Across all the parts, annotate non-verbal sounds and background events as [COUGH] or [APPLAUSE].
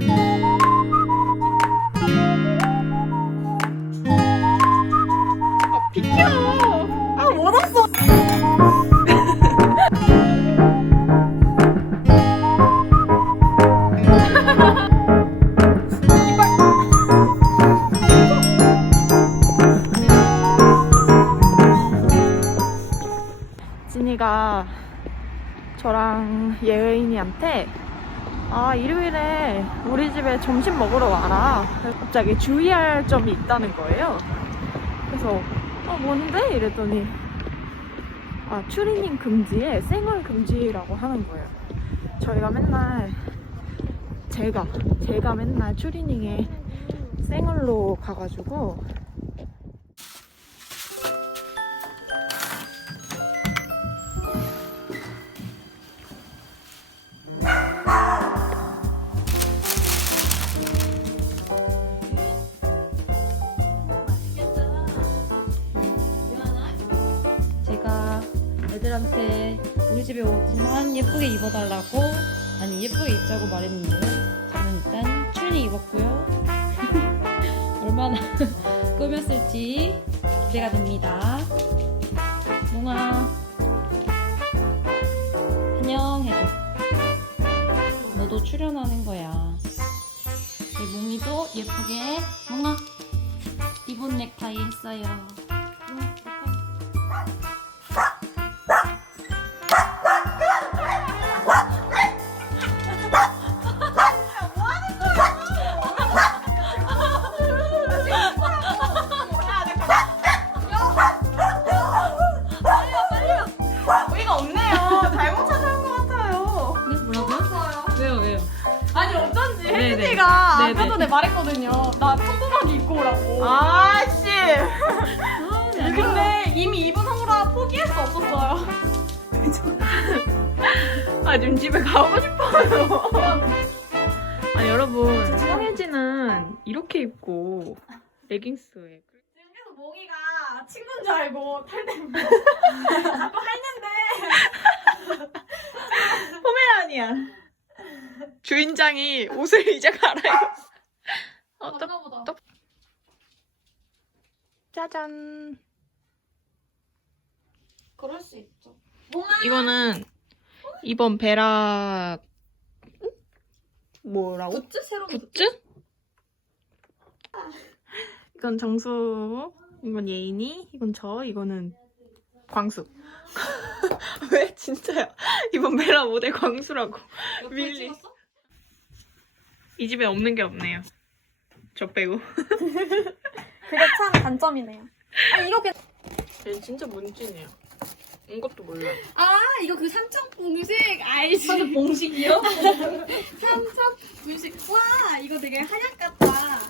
아 비켜. 아못 왔어. 진이가 저랑 예은이한테 아 일요일에 우리 집에 점심 먹으러 와라. 갑자기 주의할 점이 있다는 거예요. 그래서 어 뭔데? 이랬더니 아 추리닝 금지에 생얼 금지라고 하는 거예요. 저희가 맨날 제가 제가 맨날 추리닝에 생얼로 가가지고 오지만 예쁘게 입어달라고? 아니 예쁘게 입자고 말했는데 저는 일단 추리닝 입었고요. [LAUGHS] 얼마나 [LAUGHS] 꾸몄을지 기대가 됩니다. 몽아 안녕 해줘. 너도 출연하는 거야. 우리 몽이도 예쁘게 몽아. 리본 넥타이 했어요 없었어요. [LAUGHS] 아 지금 집에 가고 싶어요. 아니 여러분 성혜진은 이렇게 입고 레깅스에 지금 계속 몽이가 친구인 줄 알고 탈대고 자꾸 핥는데. 포메라니야 주인장이 옷을 이제 갈아입었어 어, 떡, 보다. 떡. 짜잔 그럴 수 있죠. 이거는 이번 베라 응? 뭐라고? 굿즈 새로 굿즈? 이건 정수, 이건 예인이, 이건 저, 이거는 광수. [LAUGHS] 왜 진짜야? 이번 베라 모델 광수라고. 밀리. 찍었어? 이 집에 없는 게 없네요. 저 빼고. 그게 참 단점이네요. 아 이렇게 얘 진짜 문진이에요. 이것도 몰라요. 아 이거 그 삼천 봉식 알지? 완전 봉식이요? [LAUGHS] 삼천 봉식 와 이거 되게 한약 같다.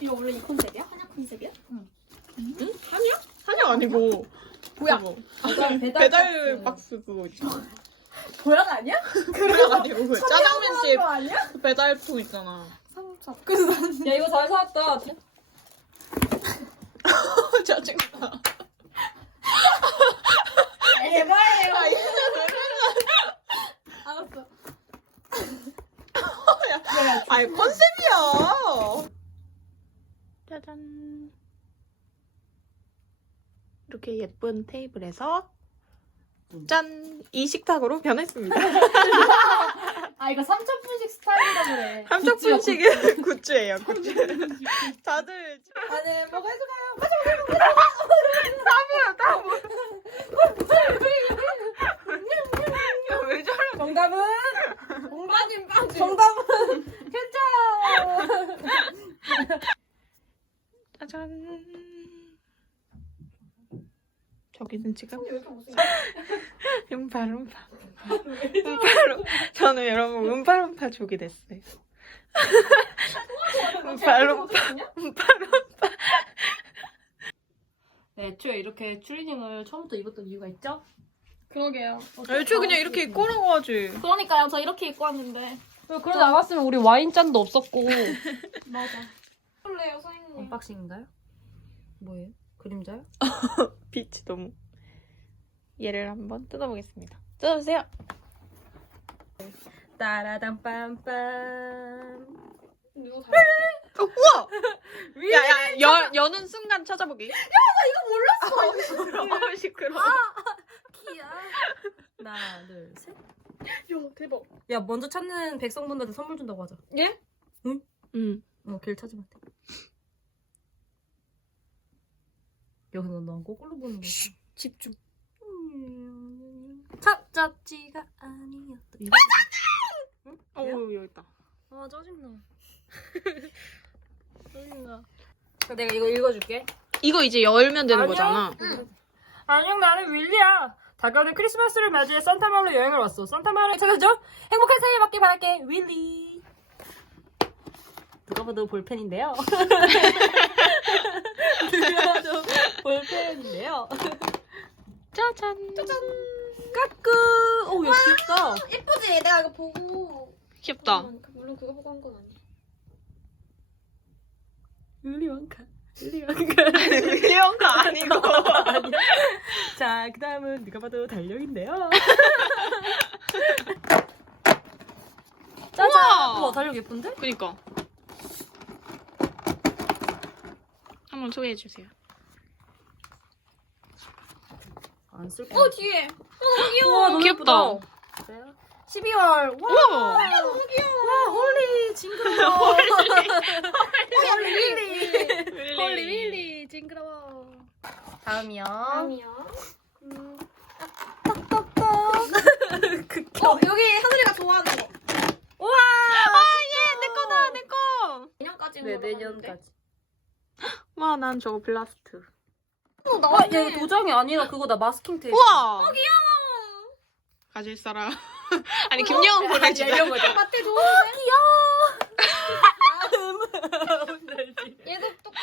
이거 원래 이 컨셉이야? 한약 컨셉이야? 응? 한약? 한약 아니고. 뭐야? 그거. 배달, 배달 박스 그거 있잖아. [LAUGHS] 보약 아니야? 그거 아니고 그 짜장면집 거 아니야? 그 배달통 있잖아. 삼천. 야, 이거 잘 사왔다. [LAUGHS] 짜증나. 에바예요. 아, 알았어. 아이 컨셉이야. 짜잔. 이렇게 예쁜 테이블에서 짠! 이 식탁으로 변했습니다. 아 이거 삼천 분식 스타일이라 그래. 분식이 굿즈예요, 굿즈. 다들 아네 뭐가 해줄까요? 야, 왜 저래? 정답은 공바진 빵. 정답은 괜찮아. 짜잔. 저기는 지금 음팔 [LAUGHS] 음팔 저는 여러분 음팔 음팔 족이 됐어요. 음팔 음팔 네, 애초에 이렇게 추리닝을 처음부터 입었던 이유가 있죠? 그러게요. 애초에 그냥 이렇게 입고 오라고 하지. 그러니까요. 저 이렇게 입고 왔는데. 그러지 않았으면 우리 와인잔도 없었고. [LAUGHS] 맞아. 설레요 선생님. 언박싱인가요? 뭐예요? 그림자요? [LAUGHS] 빛이 너무 얘를 한번 뜯어보겠습니다. 뜯어주세요. 따라단 빰빰. 이거 잘. 어, 우와! [LAUGHS] 야야 여 여는 순간 찾아보기. 야 나 이거 몰랐어. 시끄러워. 시끄러워. 키야. [LAUGHS] 하나, 둘, 셋. 야 대박. 야, 먼저 찾는 백성분들한테 선물 준다고 하자. 예? 응. 어, 걔를 찾으면 돼. 여기서 넌 거꾸로 보는 거지. 집중. 찾잡지가 아니었다. 이거 어 여기 있다. 아 짜증나. [LAUGHS] 짜증나. 내가 이거 읽어줄게. 이거 이제 열면 되는 아니요. 거잖아. 안녕 나는 윌리야. 다가오는 크리스마스를 맞이해 산타마을로 여행을 왔어. 산타마을에 찾아줘. 행복한 새해 받길 바랄게. 윌리. 누가 봐도 볼펜인데요. [LAUGHS] 누가 봐도 볼펜인데요. 짜잔. 짜잔. 까끄. 오, 야 귀엽다. 예쁘지? 내가 이거 보고. 귀엽다. 물론, 물론 그거 보고 한 건 아니야. 윌리 왕카. 윌리 왕카. 이런 거 아니고. [LAUGHS] 아니야. 자, 그 다음은 누가 봐도 달력인데요. 짜잔. 우와. 우와, 달력 예쁜데? 그니까. 한번 소개해 주세요. 안쓸어 뒤에. 우와, 너무 귀엽다. 예쁘다. 12월. 와. 우와. 너무 귀여워. 와, 홀리 징그러워. [LAUGHS] 홀리 윌리. 홀리 윌리 징그러워. 다음이요. 다음이요. [LAUGHS] 극혐. 어 여기 하늘이가 좋아하는 거. 우와. 아, 내 거다, 내 거. 내년까지. 네, 내년까지. 와, 난 저거 블라스트. 어 아, 나왔네. 야, 이거 도장이 아니라 그거다. 마스킹 테이프. 우와. 어 귀여워. 가질 사람. [LAUGHS] 아니, 김영은 보내주자. 이런 거죠. 마트 좋은데? 귀여워. 얘도 똑.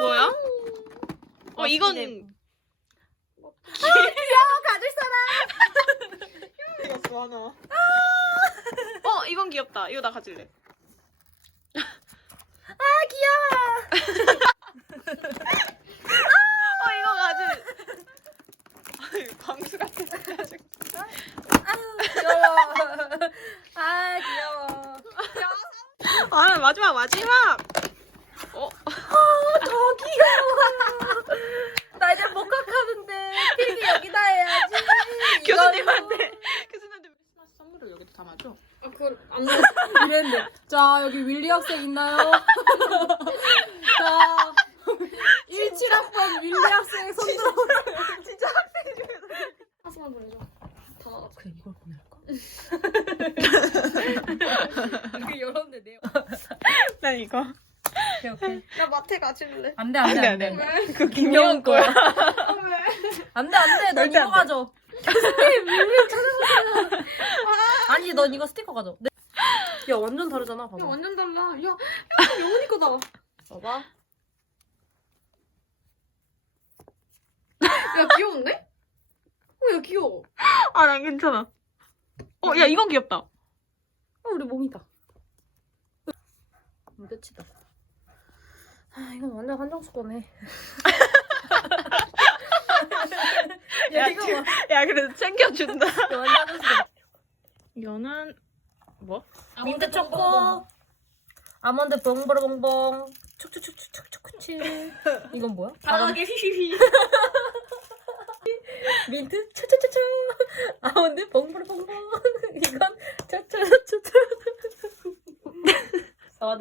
뭐야? 어, 이건. 테이프. 가질 사람. 이거 하나. 어, 이건 귀엽다. 이거 나 가질래. 어, 이거 가질. 아유, 광수 같은 거 가지고. 귀여워. 아, 귀여워. 아, 마지막, 마지막. 어, 더 귀여워. 나 이제 목각하는데 필기 여기다 해야지. 교수님한테. 교수님한테 크리스마스 선물을 여기다 담아줘. 아 그걸 안 이랬는데. 자, 여기 윌리 학생 있나요? 자, 17학번 윌리 학생 손들어. 진짜 학생 중에서. 하나만 보내줘. 다 나가. 그래, 이걸 보낼까? [LAUGHS] 이게 열었는데 내. [LAUGHS] 난 이거. 오케이, 오케이. 나 마트 가질래. 안 돼, 안 돼, 안 돼. 왜? 그 김영은 거야. 아, 왜? 안 돼, 안 돼. 넌 이거. 가져. 교수님, 윌리 찾아보세요. 아니, 넌 이거 스티커 가져. 네. 야, 완전 다르잖아, 야 봐봐. 완전 달라. 야, 야 영훈이 거다. 봐봐. 야 귀여운데? 어, 야 귀여워. 아, 난 괜찮아. 어, 야, 이건 귀엽다. 어, 우리 몸이다. 음, 끝이다. 아, 이건 완전 한정수 거네. [LAUGHS] 야, 야, 이거 지금- 야, 그래도 챙겨준다. [LAUGHS] 이거 완전 한정수 거. 이거는, 뭐? 민트 초코. 아몬드 봉봉봉봉. 촉촉촉촉촉촉치. [LAUGHS] 이건 뭐야? 다르게 휘휘휘. 민트 초초초초. 아몬드 봉봉봉봉. 이건 초초초초.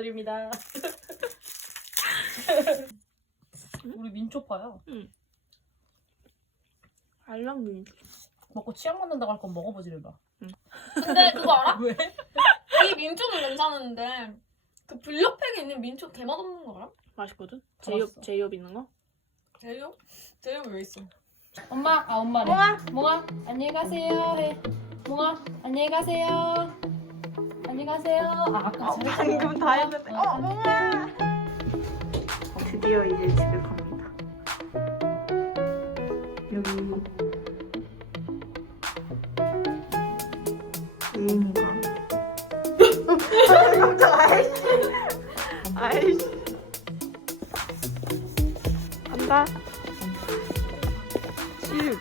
사와드립니다. [LAUGHS] 우리 민초파야. 알랑민. 먹고 취향 맞는다고 할 건 먹어보지를 마. 근데 그거 알아? [LAUGHS] 왜? 이 민초는 괜찮은데 그 블랙팩에 있는 민초 대맛 없는 거 알아? 맛있거든? 다 제이홉. 제이홉 있는 거? 제이홉? 제이홉 왜 있어? 엄마, 아 엄마래. 몽아, 몽아, 안녕히 가세요. 해. 몽아, 안녕히 가세요. 안녕하세요. 아, 아까 아, 어, 방금 다 했는데. 어, 엄마. 드디어 이제 집에 갑니다. 여기 의인이가. 깜짝 [LAUGHS] 아이씨. 아이씨. 간다. 집.